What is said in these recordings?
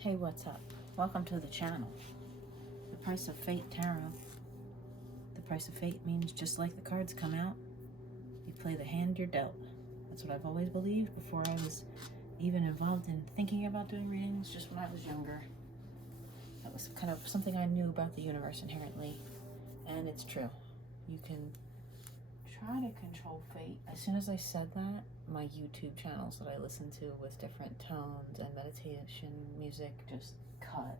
Hey, what's up? Welcome to the channel. The Price of Fate Tarot. The Price of Fate means just like the cards come out, you play the hand you're dealt. That's what I've always believed before I was even involved in thinking about doing readings, just when I was younger. That was kind of something I knew about the universe inherently, and it's true. You can try to control fate. As soon as I said that, my YouTube channels that I listen to with different tones and meditation music just cut.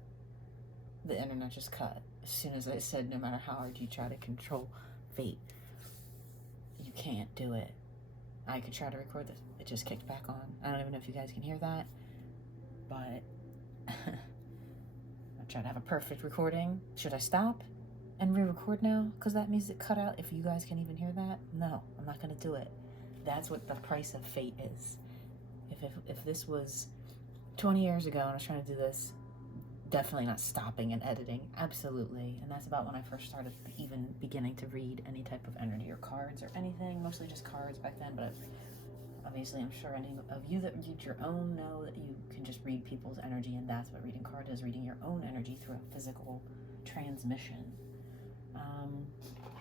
The internet just cut. As soon as I said, no matter how hard you try to control fate, you can't do it. I could try to record this. It just kicked back on. I don't even know if you guys can hear that, but I try to have a perfect recording. Should I stop and re-record now because that music cut out? If you guys can even hear that, no, I'm not gonna do it. That's what the price of fate is. If this was 20 years ago and I was trying to do this, definitely not stopping and editing, absolutely. And that's about when I first started even beginning to read any type of energy or cards or anything, mostly just cards back then, but obviously I'm sure any of you that read your own know that you can just read people's energy, and that's what reading card is, reading your own energy through a physical transmission.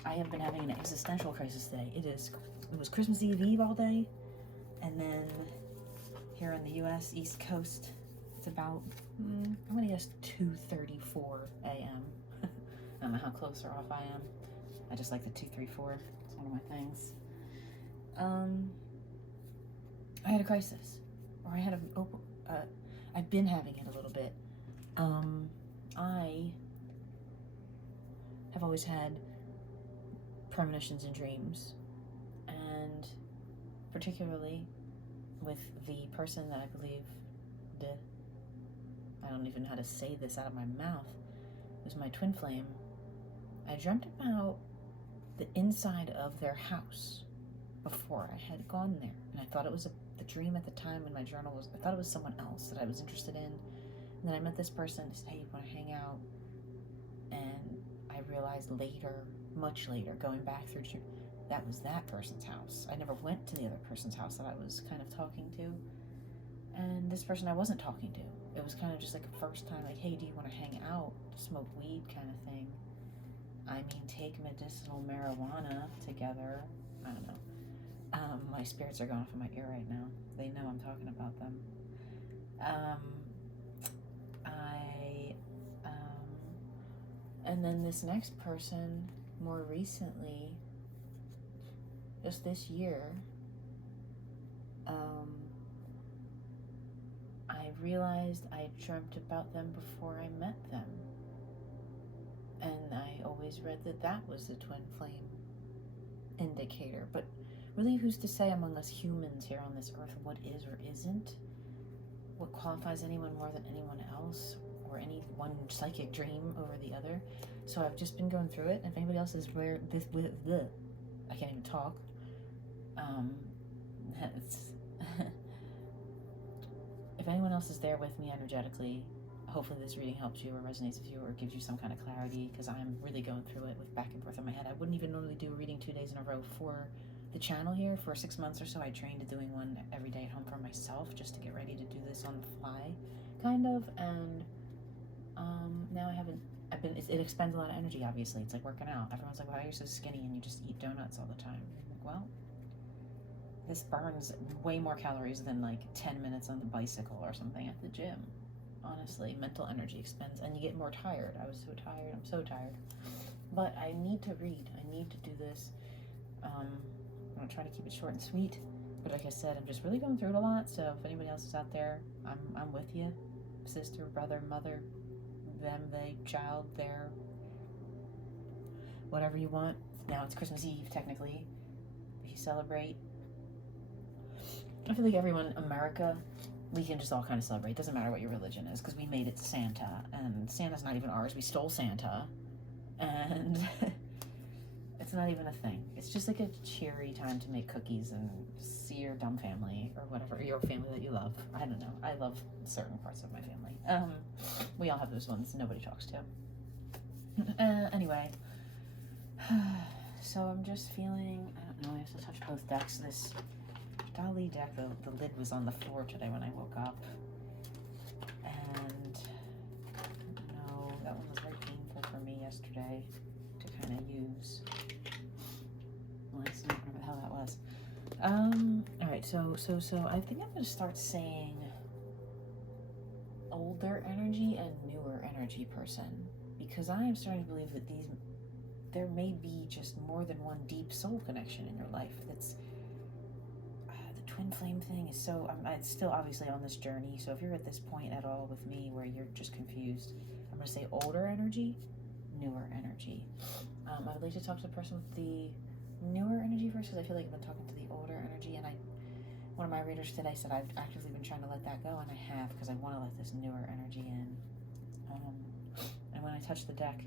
I have been having an existential crisis today. It was Christmas Eve all day, and then here in the US East Coast, it's about, I'm gonna guess 2:34 a.m. I don't know how close or off I am. I just like the 2:34. It's one of my things. I had a crisis, or I had I've been having it a little bit. I have always had premonitions and dreams, and particularly with the person that I believe I don't even know how to say this out of my mouth, it was my twin flame. I dreamt about the inside of their house before I had gone there, and I thought it was the dream at the time in my journal was, I thought it was someone else that I was interested in, and then I met this person and said, hey, you want to hang out? And I realized later, much later, going back through, that was that person's house. I never went to the other person's house that I was kind of talking to, and this person I wasn't talking to. It was kind of just like a first time, like, hey, do you want to hang out, smoke weed kind of thing. I mean, take medicinal marijuana together. I don't know. My spirits are going off in my ear right now. They know I'm talking about them. And then this next person, more recently, just this year, I realized I dreamt about them before I met them. And I always read that was the twin flame indicator. But really, who's to say among us humans here on this earth what is or isn't? What qualifies anyone more than anyone else? Or any one psychic dream over the other? So I've just been going through it, and if anybody else is where this I can't even talk. If anyone else is there with me energetically, hopefully this reading helps you or resonates with you or gives you some kind of clarity, because I'm really going through it with back and forth in my head. I wouldn't even normally do a reading 2 days in a row for the channel here. For 6 months or so, I trained to doing one every day at home for myself, just to get ready to do this on the fly, kind of. And now it expends a lot of energy, obviously. It's like working out. Everyone's like, why are you so skinny and you just eat donuts all the time? I'm like, well, this burns way more calories than like 10 minutes on the bicycle or something at the gym. Honestly, mental energy expends, and you get more tired. I was so tired. I'm so tired. But I need to read. I need to do this. I'm gonna try to keep it short and sweet. But like I said, I'm just really going through it a lot. So if anybody else is out there, I'm with you. Sister, brother, mother, them, they, child, their, whatever you want. Now it's Christmas Eve, technically. If you celebrate, I feel like everyone in America, we can just all kind of celebrate. It doesn't matter what your religion is, because we made it to Santa, and Santa's not even ours. We stole Santa, and it's not even a thing. It's just like a cheery time to make cookies and see your dumb family, or whatever, your family that you love. I don't know. I love certain parts of my family. We all have those ones nobody talks to. Anyway, so I'm just feeling, I don't know, I have to touch both decks. This Dolly deck, the lid was on the floor today when I woke up, and So I think I'm going to start saying older energy and newer energy person, because I am starting to believe that there may be just more than one deep soul connection in your life. That's the twin flame thing is so. I'm still obviously on this journey. So if you're at this point at all with me where you're just confused, I'm going to say older energy, newer energy. I would like to talk to the person with the newer energy first, because I feel like I've been talking to the older energy, and one of my readers today said I've actively been trying to let that go, and I have, because I want to let this newer energy in. And when I touched the deck,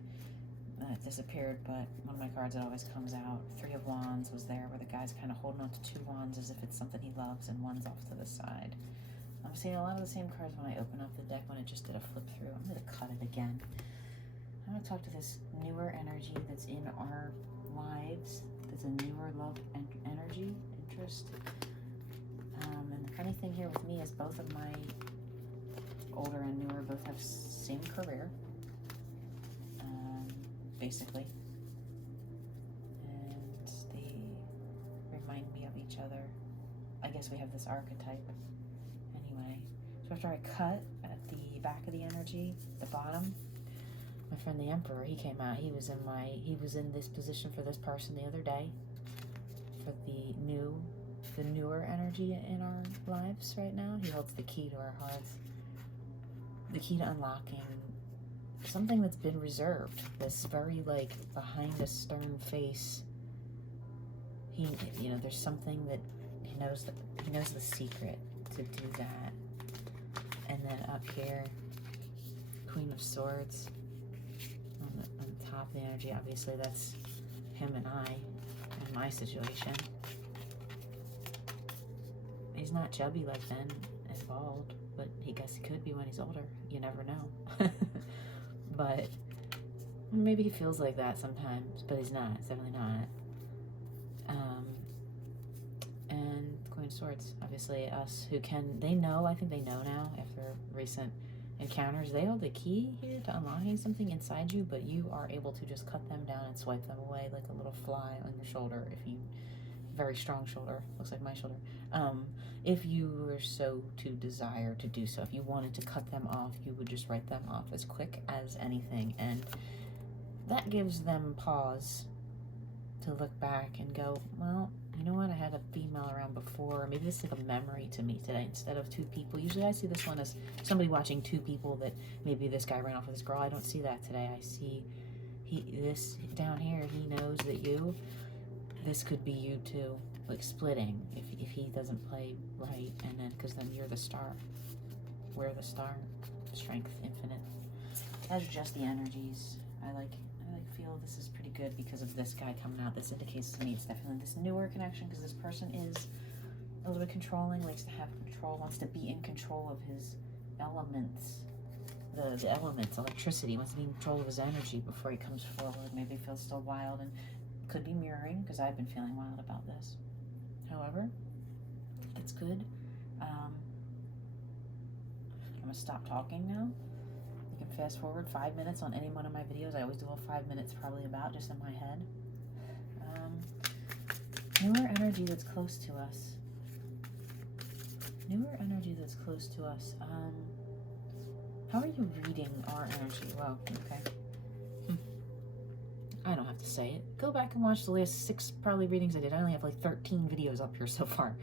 it disappeared, but one of my cards that always comes out, Three of Wands, was there, where the guy's kind of holding on to two wands as if it's something he loves, and one's off to the side. I'm seeing a lot of the same cards when I open up the deck when it just did a flip through. I'm going to cut it again. I'm going to talk to this newer energy that's in our lives. That's a newer love energy, interest. And the funny thing here with me is both of my older and newer both have same career, basically. And they remind me of each other. I guess we have this archetype. Anyway, so after I cut at the back of the energy, the bottom, my friend the Emperor, he came out. He was in this position for this person the other day, for the newer energy in our lives right now. He holds the key to our hearts, the key to unlocking something that's been reserved. This very behind a stern face. There's something that he knows the secret to do that. And then up here, Queen of Swords. On top of the energy, obviously that's him and I in my situation. He's not chubby like Ben and bald, but he could be when he's older. You never know. But maybe he feels like that sometimes, but he's not. It's definitely not. And Queen of Swords, obviously us who they know, I think they know now after recent encounters, they hold the key here to unlocking something inside you, but you are able to just cut them down and swipe them away like a little fly on your shoulder. Very strong shoulder, looks like my shoulder. If you were so to desire to do so, if you wanted to cut them off, you would just write them off as quick as anything, and that gives them pause to look back and go, well, you know what, I had a female around before, maybe this is like a memory to me today instead of two people. Usually I see this one as somebody watching two people, that maybe this guy ran off with this girl. I don't see that today. I see this down here, he knows that this could be you too, like splitting if he doesn't play right, and then because then you're the star, we're the star, strength infinite. That's just the energies. I feel this is pretty good because of this guy coming out. This indicates to me it's definitely this newer connection, because this person is a little bit controlling, likes to have control, wants to be in control of his elements, the elements, electricity, wants to be in control of his energy before he comes forward. Maybe feels still wild, and could be mirroring, because I've been feeling wild about this. However, it's good. I'm gonna stop talking now. You can fast forward 5 minutes on any one of my videos. I always do a 5 minutes probably about, just in my head. Newer energy that's close to us. Newer energy that's close to us. How are you reading our energy? Well, okay. I don't have to say it. Go back and watch the last 6 probably readings I did. I only have 13 videos up here so far.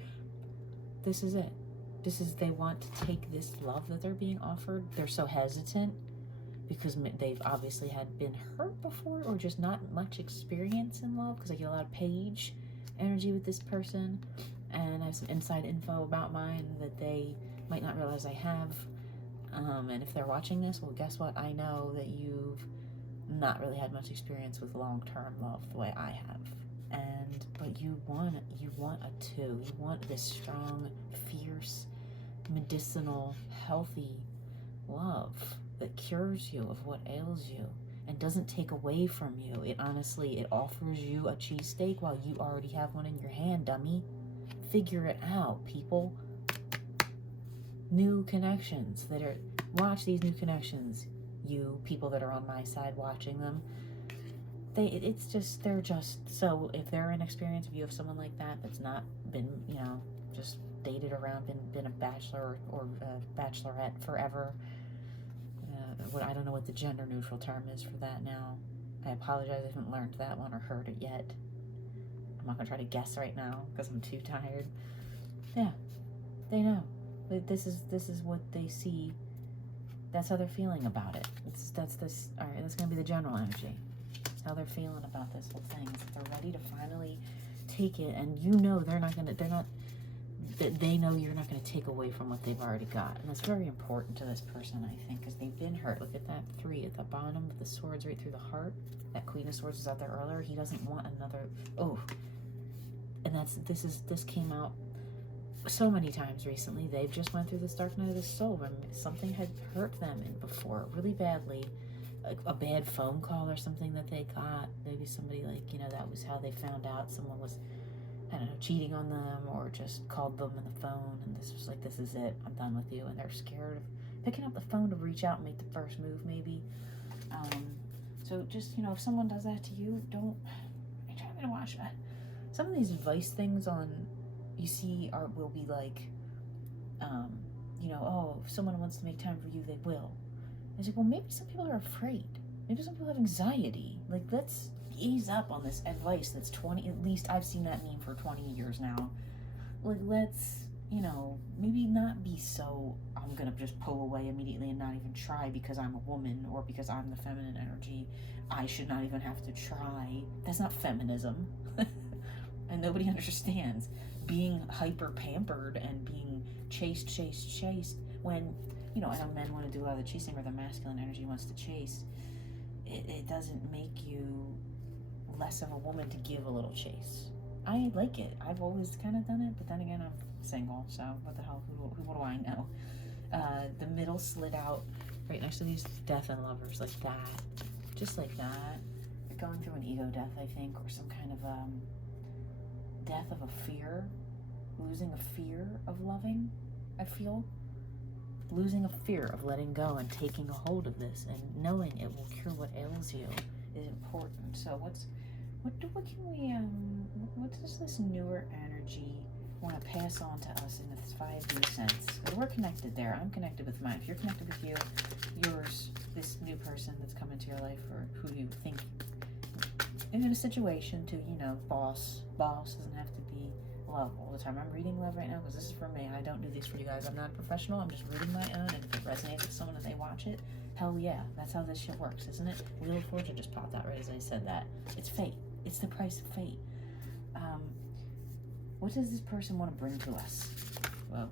This is it. They want to take this love that they're being offered. They're so hesitant because they've obviously been hurt before, or just not much experience in love, because I get a lot of page energy with this person, and I have some inside info about mine that they might not realize I have. And if they're watching this, well, guess what? I know that you've not really had much experience with long-term love the way I have. But you want a two. You want this strong, fierce, medicinal, healthy love that cures you of what ails you and doesn't take away from you. It offers you a cheesesteak while you already have one in your hand, dummy. Figure it out, people. New connections watch these new connections. You people that are on my side watching them, they're just so, if they're inexperienced, if you have someone like that that's not been, just dated around, been a bachelor or a bachelorette forever. I don't know what the gender neutral term is for that now. I apologize, I haven't learned that one or heard it yet. I'm not gonna try to guess right now because I'm too tired. Yeah, they know. This is what they see. That's how they're feeling about it. That's this. All right, that's gonna be the general energy. That's how they're feeling about this whole thing. Is that they're ready to finally take it, and you know they're not. They know you're not going to take away from what they've already got. And that's very important to this person, I think, because they've been hurt. Look at that 3 at the bottom with the swords right through the heart. That Queen of Swords was out there earlier. He doesn't want another. Oh, and this came out so many times recently. They've just went through this dark night of the soul when something had hurt them before really badly. A bad phone call or something that they got. Maybe somebody, like, you know, that was how they found out someone was, I don't know, cheating on them, or just called them on the phone, and this was like, this is it, I'm done with you, and they're scared of picking up the phone to reach out and make the first move, maybe. So just, you know, if someone does that to you, don't try to watch some of these advice things on, you see, will be like, you know, oh, if someone wants to make time for you, they will. It's like, well, maybe some people are afraid. Maybe some people have anxiety. Like, let's ease up on this advice that's 20, at least I've seen that meme for 20 years now. Like, let's, you know, maybe not be so, I'm gonna just pull away immediately and not even try because I'm a woman or because I'm the feminine energy. I should not even have to try. That's not feminism. And nobody understands being hyper pampered and being chased when, you know, I know men want to do a lot of the chasing, or the masculine energy wants to chase. It doesn't make you less of a woman to give a little chase. I like it. I've always kind of done it, but then again, I'm single, so what the hell, what do I know? The middle slid out right next to these death and lovers, like that. Just like that. You're going through an ego death, I think, or some kind of death of a fear. Losing a fear of loving, I feel. Losing a fear of letting go and taking a hold of this and knowing it will cure what ails you is important. So what does this newer energy want to pass on to us in this 5D sense? Because we're connected there. I'm connected with mine. If you're connected with you, yours, this new person that's come into your life, or who you think is in a situation to, you know, boss doesn't have to be love all the time. I'm reading love right now because this is for me. I don't do these for you guys. I'm not a professional. I'm just reading my own, and if it resonates with someone and they watch it, hell yeah, that's how this shit works, isn't it? Wheel of Fortune just popped out right as I said that. It's fate. It's the price of fate. What does this person want to bring to us? Well,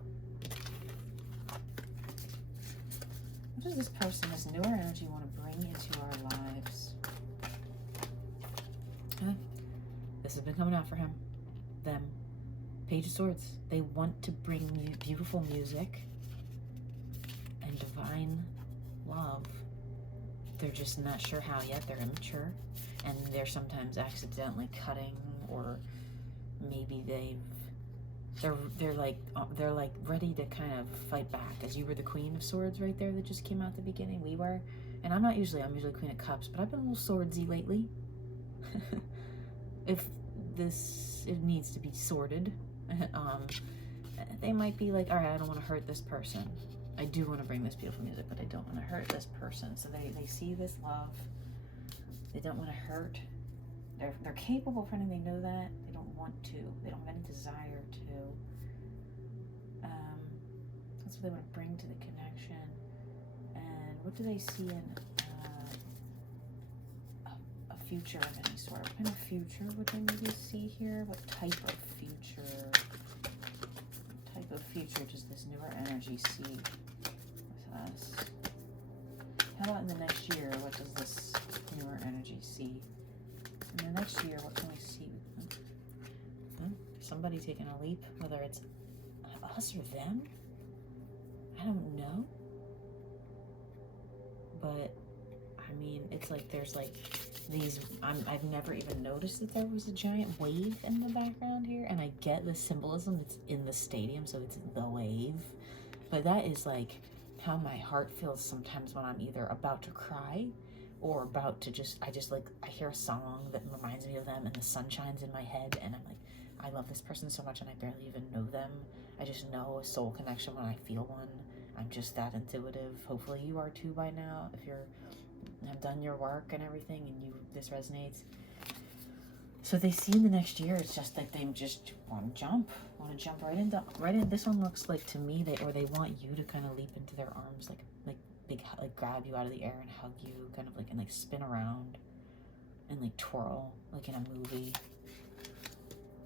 what does this person, this newer energy, want to bring into our lives? This has been coming out for him. Them. Page of Swords. They want to bring you beautiful music and divine love. They're just not sure how yet. They're immature, and they're sometimes accidentally cutting, or maybe they're like ready to kind of fight back. As you were the Queen of Swords right there that just came out at the beginning. We were, and I'm usually Queen of Cups, but I've been a little swordsy lately. If it needs to be sorted. They might be like, all right, I don't want to hurt this person. I do want to bring this beautiful music, but I don't want to hurt this person. So they see this love. They don't want to hurt. They're capable of hurting. They know that. They don't want to. They don't have any desire to. That's what they want to bring to the connection. And what do they see in a future of any sort? What kind of future would they maybe see here? What type of future? What type of future does this newer energy see with us? How about in the next year? What does this newer energy see? In the next year, what can we see? Somebody taking a leap, whether it's us or them, I don't know. But I mean, it's like there's like these. I've never even noticed that there was a giant wave in the background here, and I get the symbolism. It's in the stadium, so it's the wave. But that is like how my heart feels sometimes when I'm either about to cry or about to I hear a song that reminds me of them, and the sun shines in my head, and I'm like, I love this person so much and I barely even know them. I just know a soul connection when I feel one. I'm just that intuitive. Hopefully you are too by now. If you're have done your work and everything and this resonates. So they see in the next year, it's just like they just want to jump right in. This one looks like to me they want you to kind of leap into their arms, like grab you out of the air and hug you, kind of like, and like spin around and like twirl like in a movie.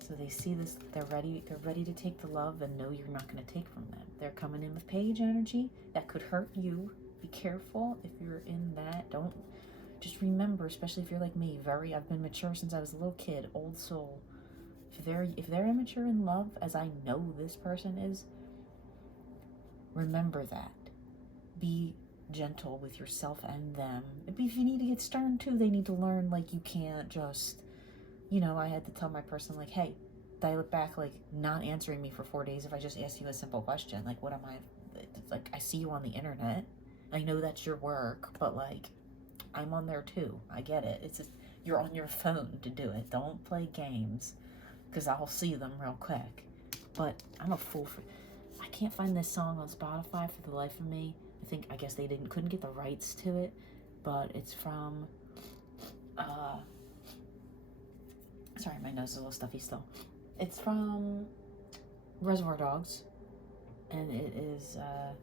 So they see this, they're ready to take the love and know you're not going to take from them. They're coming in with page energy that could hurt you. Be careful if you're in that. Don't, just remember, especially if you're like me, I've been mature since I was a little kid, old soul. If they're immature in love, as I know this person is, remember that. Be gentle with yourself and them. If you need to get stern too, they need to learn, like, you can't just, I had to tell my person, like, hey, dial it back, like, not answering me for 4 days if I just ask you a simple question. Like, what am I, like, I see you on the internet. I know that's your work, but, like, I'm on there too. I get it. It's just, you're on your phone to do it. Don't play games, because I'll see them real quick. But I'm a fool for, I can't find this song on Spotify for the life of me. I guess they couldn't get the rights to it, but it's from, sorry, my nose is a little stuffy still. It's from Reservoir Dogs, and it is, a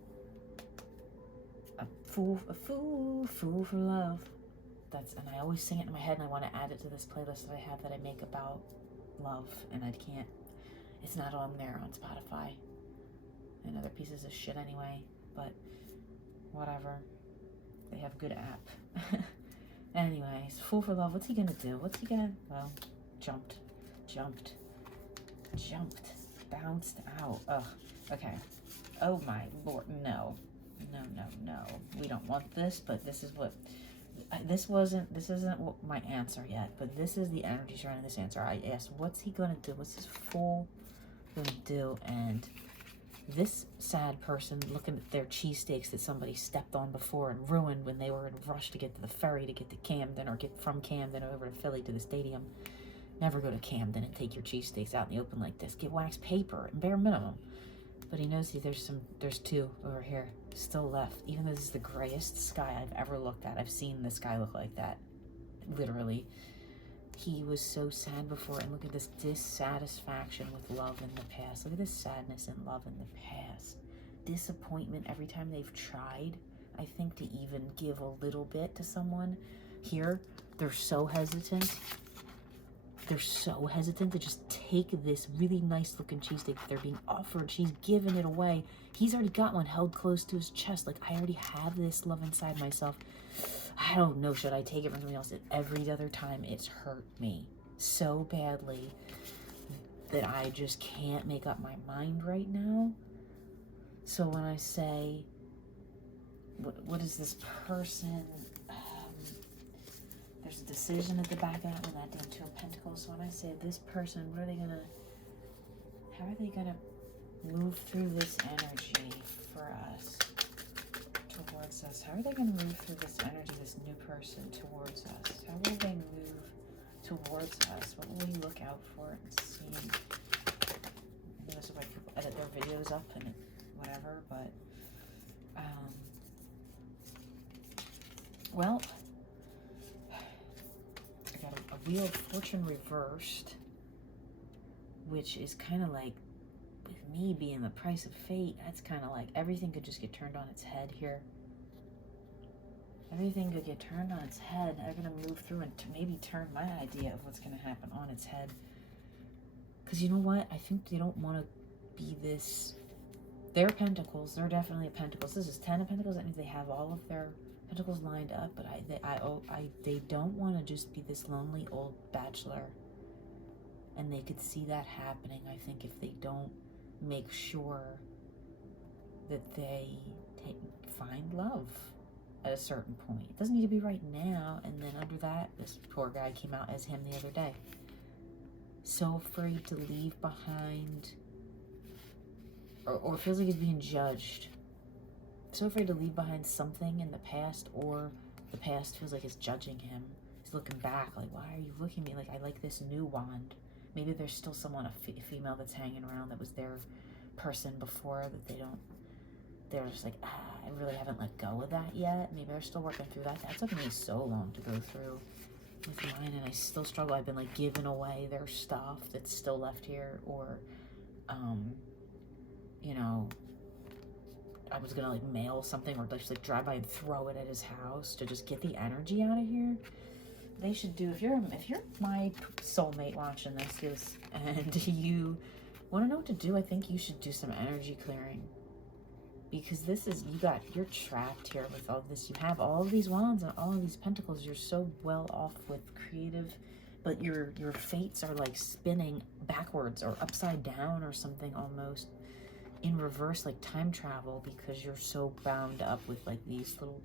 fool for love. And I always sing it in my head, and I want to add it to this playlist that I have that I make about love, and I can't, it's not on there on Spotify, and other pieces of shit anyway, but whatever, they have a good app. Anyways, fool for love, what's he gonna do? Well, jumped, bounced out. Ugh, okay. Oh my lord, no, we don't want this, but this isn't what my answer yet, but this is the energy surrounding this answer. I asked, what's he gonna do? What's this fool gonna do? And this sad person looking at their cheesesteaks that somebody stepped on before and ruined when they were in a rush to get to the ferry to get to Camden, or get from Camden over to Philly to the stadium. Never go to Camden and take your cheesesteaks out in the open like this. Get wax paper, bare minimum. But he knows there's two over here still left. Even though this is the grayest sky I've ever looked at. I've seen the sky look like that, literally. He was so sad before, and look at this dissatisfaction with love in the past. Look at this sadness and love in the past. Disappointment every time they've tried, I think, to even give a little bit to someone. Here, they're so hesitant. They're so hesitant to just take this really nice looking cheesesteak that they're being offered. She's giving it away. He's already got one held close to his chest. Like, I already have this love inside myself. I don't know, should I take it from somebody else? Every other time it's hurt me so badly that I just can't make up my mind right now. So when I say, what is this person? There's a decision at the back of that one, that damn Two of Pentacles. So when I say this person, how are they gonna move through this energy for us, towards us? How are they gonna move through this energy, this new person towards us? How will they move towards us? What will we look out for and see? I know this is why people edit their videos up and whatever, but, well, a Wheel of Fortune reversed, which is kind of like, with me being the price of fate, that's kind of like everything could just get turned on its head here. Everything could get turned on its head. They're going to move through and to maybe turn my idea of what's going to happen on its head. Because you know what? I think they don't want to be this. They're Pentacles. They're definitely a Pentacles. This is 10 of Pentacles. That means they have all of their Pentacles lined up, but they don't want to just be this lonely old bachelor, and they could see that happening. I think if they don't make sure that they find love at a certain point. It doesn't need to be right now. And then under that, this poor guy came out as him the other day. So afraid to leave behind, or feels like he's being judged. So afraid to leave behind something in the past, or the past feels like it's judging him. He's looking back like, why are you looking at me? Like, I like this new wand. Maybe there's still someone, a female that's hanging around that was their person before, that they're just like, I really haven't let go of that yet. Maybe they're still working through that. That took me so long to go through with mine, and I still struggle. I've been like giving away their stuff that's still left here, or, you know, I was gonna like mail something or just like drive by and throw it at his house to just get the energy out of here. They should do, if you're my soulmate watching this, and you want to know what to do, I think you should do some energy clearing, because this is, you're trapped here with all this. You have all of these wands and all of these pentacles. You're so well off with creative, but your fates are like spinning backwards or upside down or something, almost in reverse, like time travel, because you're so bound up with like these little,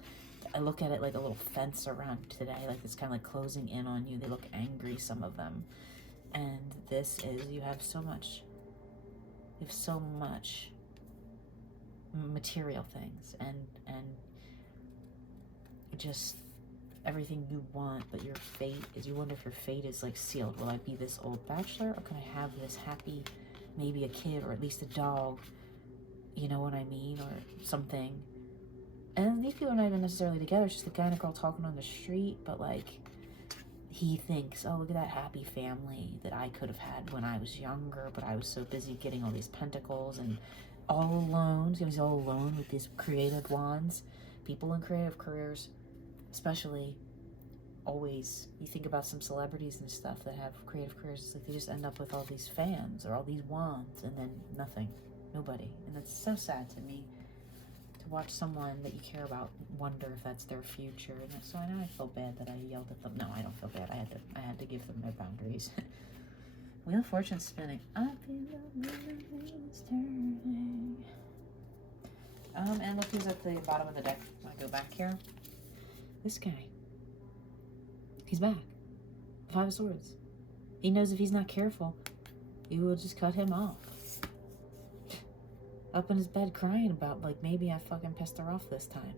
I look at it like a little fence around today, like it's kind of like closing in on you. They look angry, some of them. And this is, you have so much material things and just everything you want, but your fate is, you wonder if your fate is like sealed. Will I be this old bachelor, or can I have this happy, maybe a kid, or at least a dog, you know what I mean, or something. And these people are not even necessarily together. It's just a guy and a girl talking on the street, but like, he thinks, oh, look at that happy family that I could have had when I was younger, but I was so busy getting all these pentacles and all alone. He's all alone with these creative wands. People in creative careers, especially, always, you think about some celebrities and stuff that have creative careers, it's like they just end up with all these fans or all these wands and then nothing, nobody. And that's so sad to me, to watch someone that you care about wonder if that's their future. And so I know I feel bad that I yelled at them. No, I don't feel bad. I had to give them their boundaries. Wheel of Fortune spinning. I feel the wheels turning. And look who's at the bottom of the deck. When I go back here, this guy. He's back. Five of Swords. He knows if he's not careful, you will just cut him off. Up in his bed crying about, like, maybe I fucking pissed her off this time.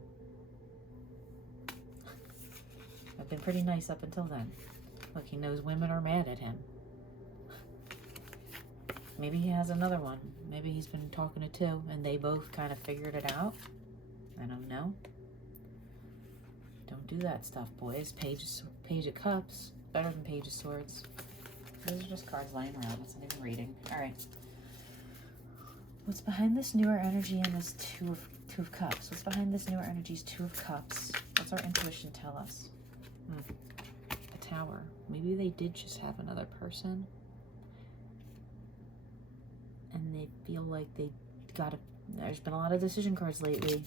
I've been pretty nice up until then. Look, he knows women are mad at him. Maybe he has another one. Maybe he's been talking to two and they both kind of figured it out. I don't know. Don't do that stuff, boys. Page of Cups. Better than Page of Swords. Those are just cards lying around. It's not even reading. Alright. What's behind this newer energy and this Two of Cups? What's behind this newer energy's Two of Cups? What's our intuition tell us? A Tower. Maybe they did just have another person. And they feel like they gotta, there's been a lot of decision cards lately.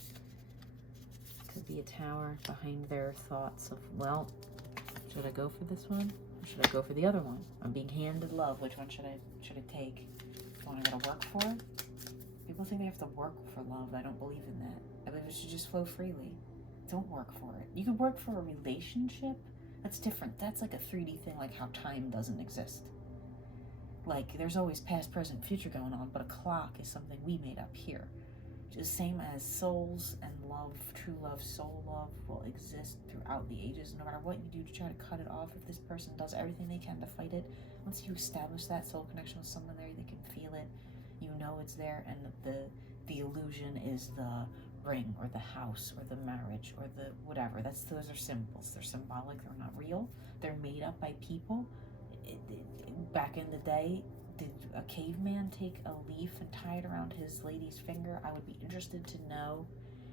Could be a Tower behind their thoughts of, well, should I go for this one? Or should I go for the other one? I'm being handed love. Which one should I take? The one I gotta work for? People think they have to work for love. I don't believe in that. I believe it should just flow freely. Don't work for it. You could work for a relationship. That's different. That's like a 3D thing, like how time doesn't exist. Like, there's always past, present, future going on, but a clock is something we made up here. Just same as souls and love, true love, soul love will exist throughout the ages. No matter what you do to try to cut it off, if this person does everything they can to fight it, once you establish that soul connection with someone there, they can feel it. You know it's there, and the illusion is the ring or the house or the marriage or the whatever. Those are symbols. They're symbolic. They're not real. They're made up by people. Back in the day, did a caveman take a leaf and tie it around his lady's finger? I would be interested to know,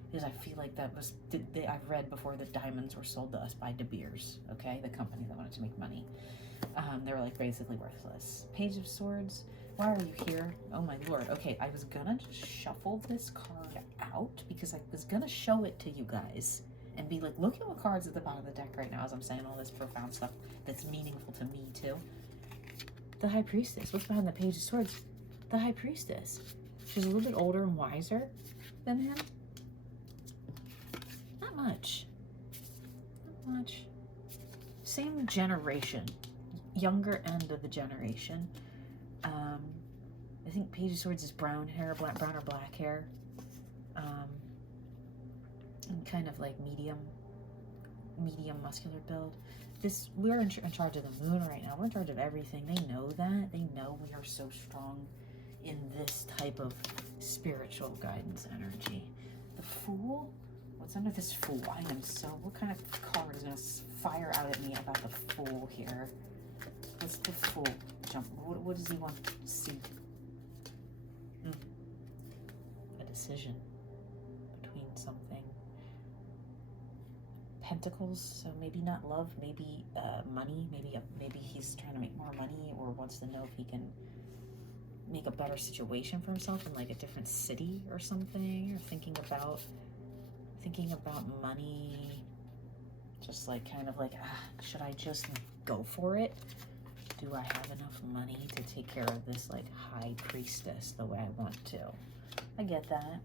because I feel like that was, I've read before that diamonds were sold to us by De Beers, okay? The company that wanted to make money. They were like basically worthless. Page of Swords. Why are you here? Oh my lord. Okay, I was gonna just shuffle this card out because I was gonna show it to you guys and be like, look at what cards at the bottom of the deck right now as I'm saying all this profound stuff that's meaningful to me too. The High Priestess. What's behind the Page of Swords? The High Priestess. She's a little bit older and wiser than him. Not much. Not much. Same generation. Younger end of the generation. I think Page of Swords is brown hair, brown or black hair. And kind of like medium. medium muscular build. We're in charge of the moon right now. We're in charge of everything. They know that. They know we are so strong in this type of spiritual guidance energy. The Fool? What's under this Fool? What kind of card is going to fire out at me about the Fool here? What's the Fool? What does he want to see? A decision between something. Pentacles, so maybe not love, maybe money, maybe he's trying to make more money or wants to know if he can make a better situation for himself in like a different city or something, or thinking about money, just like kind of like, should I just go for it? Do I have enough money to take care of this like high priestess the way I want to? I get that.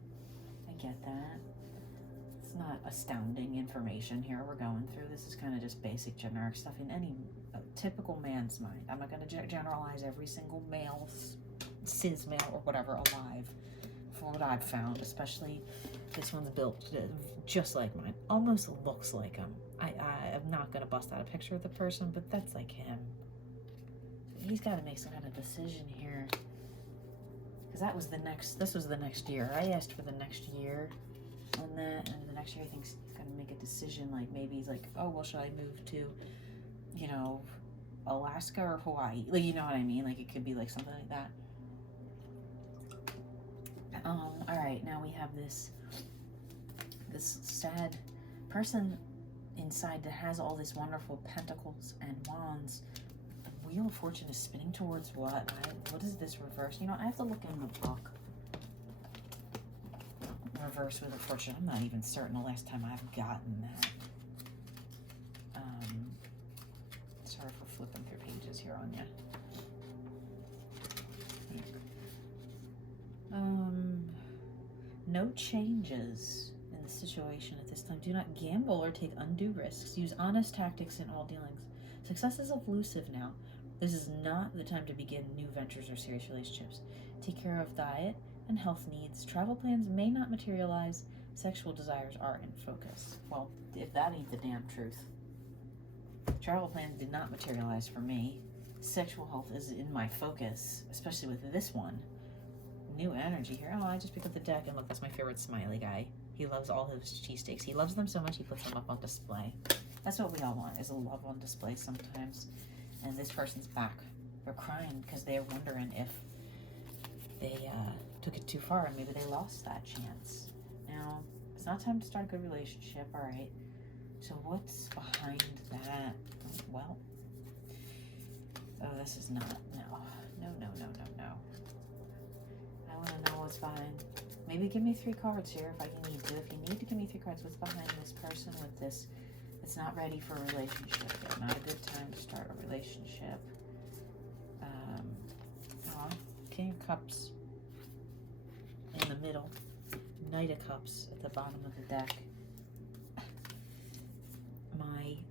It's not astounding information here we're going through. This is kind of just basic generic stuff in any typical man's mind. I'm not going to generalize every single male, cis male or whatever alive from what I've found, especially this one's built just like mine. Almost looks like him. I'm not going to bust out a picture of the person, but that's like him. He's got to make some kind of decision here. Because this was the next year. I asked for the next year on that, and the next year I think he's going to make a decision. Like maybe he's like, oh, well, should I move to, Alaska or Hawaii? Like, you know what I mean? Like it could be like something like that. All right, now we have this sad person inside that has all this wonderful pentacles and wands. The Wheel of Fortune is spinning towards what? What is this reverse? I have to look in the book. Reverse Wheel of Fortune. I'm not even certain the last time I've gotten that. Sorry for flipping through pages here on you. No changes in the situation at this time. Do not gamble or take undue risks. Use honest tactics in all dealings. Success is elusive now. This is not the time to begin new ventures or serious relationships. Take care of diet and health needs. Travel plans may not materialize. Sexual desires are in focus. Well, if that ain't the damn truth. Travel plans did not materialize for me. Sexual health is in my focus, especially with this one. New energy here. Oh, I just picked up the deck, and look, that's my favorite smiley guy. He loves all his cheesesteaks. He loves them so much he puts them up on display. That's what we all want, is a love on display sometimes. And this person's back. They're crying because they're wondering if they took it too far and maybe they lost that chance. Now, it's not time to start a good relationship, all right? So what's behind that? Well, this is not, no. I want to know what's behind. Maybe give me 3 cards here if I need to. If you need to give me 3 cards, what's behind this person with this? It's not ready for a relationship yet. Not a good time to start a relationship. King of Cups in the middle. Knight of Cups at the bottom of the deck. My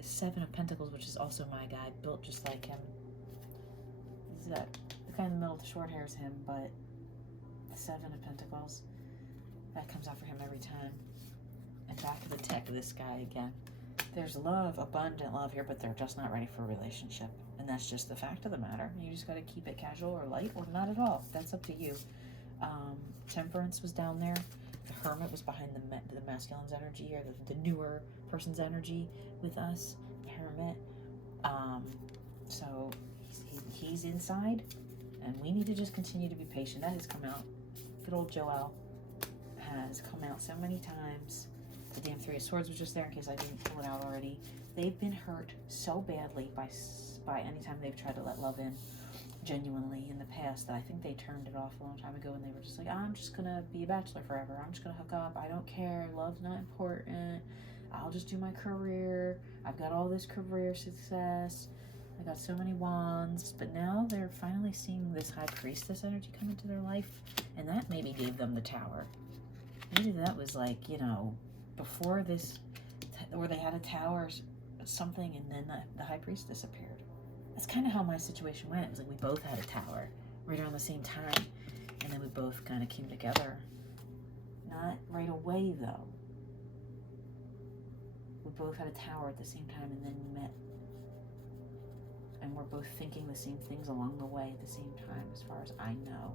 7 of Pentacles, which is also my guy, built just like him. Is that the guy in the middle with the short hair is him, but the 7 of Pentacles, that comes out for him every time. And back of the deck of this guy again. There's love, abundant love here, but they're just not ready for a relationship. And that's just the fact of the matter. You just got to keep it casual or light or not at all. That's up to you. Temperance was down there. The Hermit was behind the masculine's energy, or the newer person's energy with us. The Hermit. So he's inside, and we need to just continue to be patient. That has come out. Good old Joel has come out so many times. The damn 3 of Swords was just there in case I didn't pull it out already. They've been hurt so badly by any time they've tried to let love in genuinely in the past that I think they turned it off a long time ago, and they were just like, I'm just gonna be a bachelor forever. I'm just gonna hook up. I don't care. Love's not important. I'll just do my career. I've got all this career success. I got so many wands. But now they're finally seeing this High Priestess energy come into their life, and that maybe gave them the Tower. Maybe that was like, before this, where they had a tower or something, and then the High Priestess appeared. That's kind of how my situation went. It was like we both had a tower right around the same time, and then we both kind of came together. Not right away, though. We both had a tower at the same time and then met. And we're both thinking the same things along the way at the same time, as far as I know.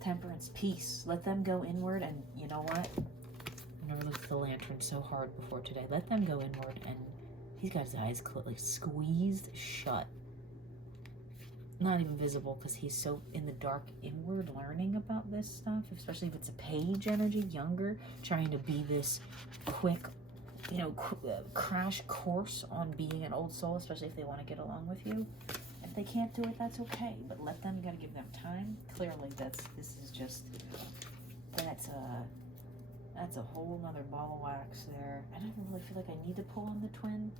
Temperance, peace. Let them go inward, and you know what? I've never looked at the lantern so hard before today. Let them go inward, and he's got his eyes like squeezed shut. Not even visible because he's so in the dark inward learning about this stuff, especially if it's a page energy, younger, trying to be this quick, you know, crash course on being an old soul, especially if they want to get along with you. If they can't do it, that's okay, but let them, you gotta give them time. Clearly that's a whole nother ball of wax there. I don't really feel like I need to pull on the twin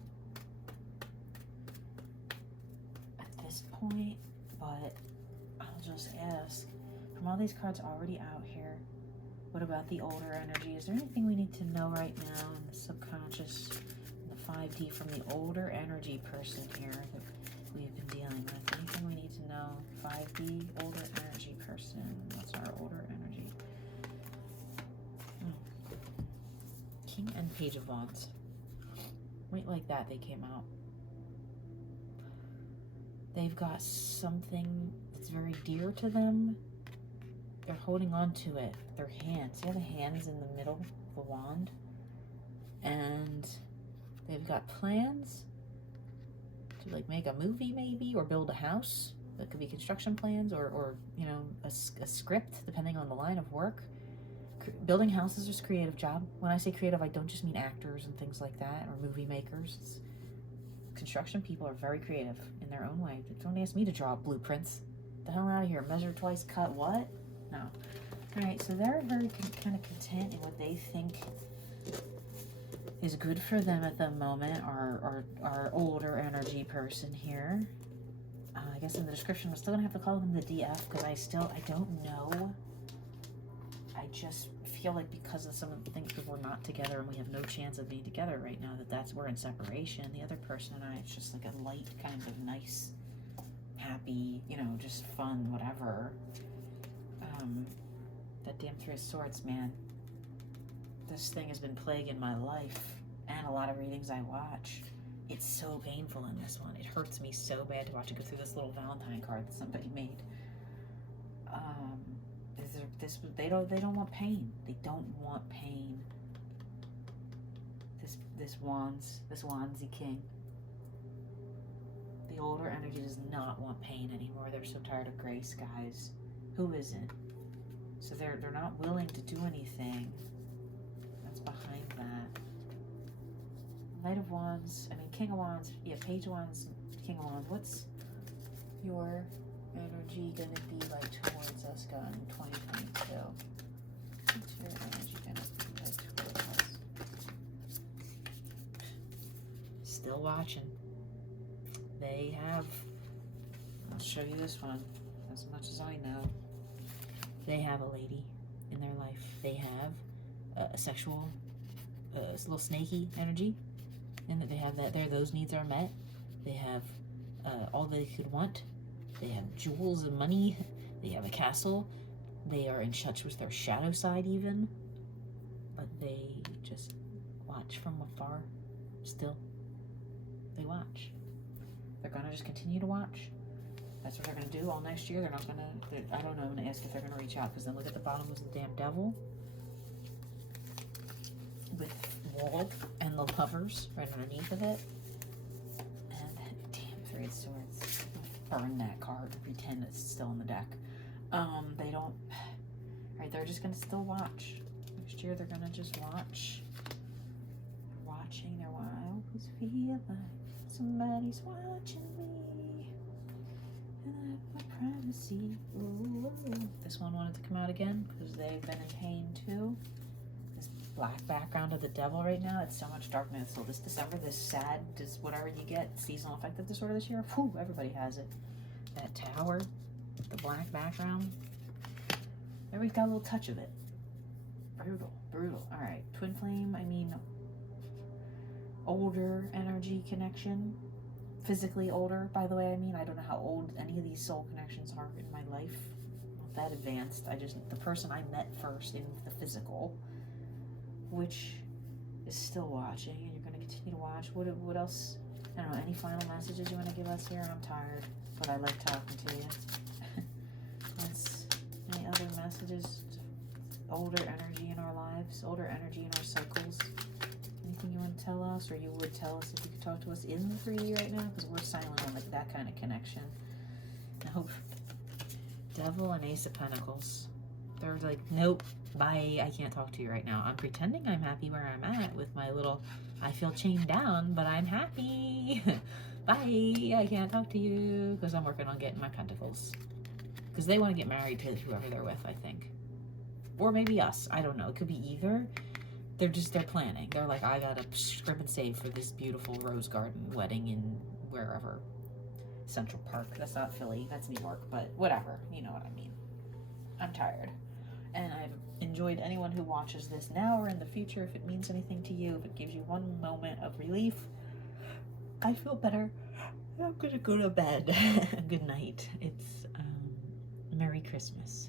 at this point, but I'll just ask, from all these cards already out here, what about the older energy? Is there anything we need to know right now in the subconscious, in the 5D, from the older energy person here that we've been dealing with? Anything we need to know? 5D, older energy person. What's our older energy? King and Page of Wands. Right like that, they came out. They've got something that's very dear to them. They're holding on to it. Their hands. See how the hand's in the middle of the wand? And they've got plans to like make a movie maybe, or build a house. That could be construction plans, or you know, a script, depending on the line of work. Building houses is a creative job. When I say creative, I don't just mean actors and things like that, or movie makers. Construction people are very creative in their own way. Don't ask me to draw blueprints. Get the hell out of here. Measure twice, cut what? No. All right, so they're very kind of content in what they think is good for them at the moment. Our older energy person here. I guess in the description, we're still gonna have to call them the DF because I don't know. I just feel like because of some of the things, because we're not together and we have no chance of being together right now, we're in separation. The other person and I, it's just like a light, kind of nice, happy, you know, just fun, whatever. That damn Three of Swords, man. This thing has been plaguing my life and a lot of readings I watch. It's so painful in this one. It hurts me so bad to watch it go through this little Valentine card that somebody made. They don't want pain. They don't want pain. This Wandsy King. The older energy does not want pain anymore. They're so tired of gray skies. Who isn't? So they're not willing to do anything. That's behind that. Knight of Wands, King of Wands, yeah, Page of Wands, King of Wands. What's your energy gonna be like towards us, God, in 2022? What's your energy gonna be like towards us? Still watching. They have, I'll show you this one, as much as I know. They have a lady in their life. They have a sexual, little snaky energy, and that they have that there. Those needs are met. They have all they could want. They have jewels and money. They have a castle. They are in touch with their shadow side even, but they just watch from afar. Still, they watch. They're gonna just continue to watch. That's what they're going to do all next year. They're not going to, I don't know, I'm going to ask if they're going to reach out, because then look at the bottom was the damn devil with wall and the lovers right underneath of it. And that damn Three of Swords. Burn that card and pretend it's still in the deck. They don't, right, they're just going to still watch. Next year they're going to just watch. They're watching. I always feel like somebody's watching me. Privacy. Ooh. This one wanted to come out again because they've been in pain too. This black background of the devil right now, it's so much darkness. So this December, this sad, this whatever you get, seasonal affective disorder this year, whew, everybody has it. That tower, the black background, there we've got a little touch of it. Brutal, brutal. All right, twin flame, older energy connection. Physically older, by the way. I don't know how old any of these soul connections are in my life. Not that advanced. The person I met first in the physical, which is still watching, and you're going to continue to watch. What else? I don't know, any final messages you want to give us here? I'm tired, but I like talking to you. Any other messages? Older energy in our lives, older energy in our cycles. Anything you want to tell us, or you would tell us if you could talk to us in the 3D right now? Because we're silent on like that kind of connection. I hope Devil and Ace of Pentacles. They're like, nope, bye, I can't talk to you right now. I'm pretending I'm happy where I'm at with my little, I feel chained down, but I'm happy. Bye, I can't talk to you because I'm working on getting my pentacles. Because they want to get married to whoever they're with, I think. Or maybe us. I don't know. It could be either. They're planning. They're like, I gotta scrimp and save for this beautiful rose garden wedding in wherever. Central Park. That's not Philly. That's New York. But whatever. You know what I mean. I'm tired. And I've enjoyed anyone who watches this now or in the future. If it means anything to you, if it gives you one moment of relief, I feel better. I'm gonna go to bed. Good night. It's Merry Christmas.